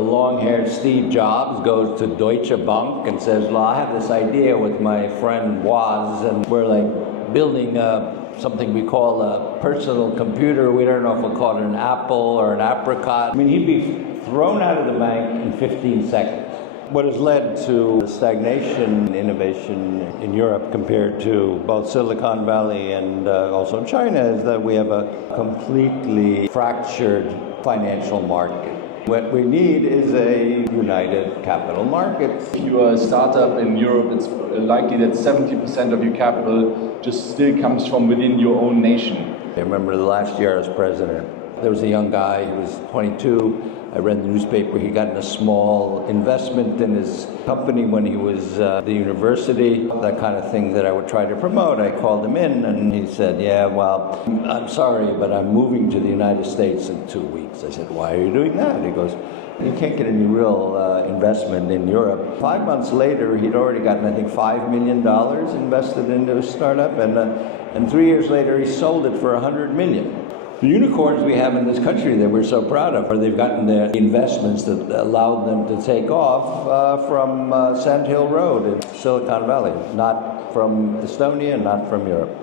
a long-haired Steve Jobs goes to Deutsche Bank and says, well, I have this idea with my friend Woz, and we're like building something we call a personal computer. We don't know if we'll call it an apple or an apricot. I mean, he'd be thrown out of the bank in 15 seconds. What has led to stagnation in innovation in Europe compared to both Silicon Valley and also China is that we have a completely fractured financial market. What we need is a united capital market. If you are a startup in Europe, it's likely that 70% of your capital just still comes from within your own nation. I remember the last year as president, there was a young guy, he was 22. I read in the newspaper he got in a small investment in his company when he was at the university, that kind of thing that I would try to promote. I called him in and he said, yeah, well, I'm sorry, but I'm moving to the United States in 2 weeks. I said, why are you doing that? He goes, you can't get any real investment in Europe. 5 months later, he'd already gotten, I think, $5 million invested into his startup, and 3 years later, he sold it for $100 million. The unicorns we have in this country that we're so proud of, they've gotten the investments that allowed them to take off from Sand Hill Road in Silicon Valley, not from Estonia, not from Europe.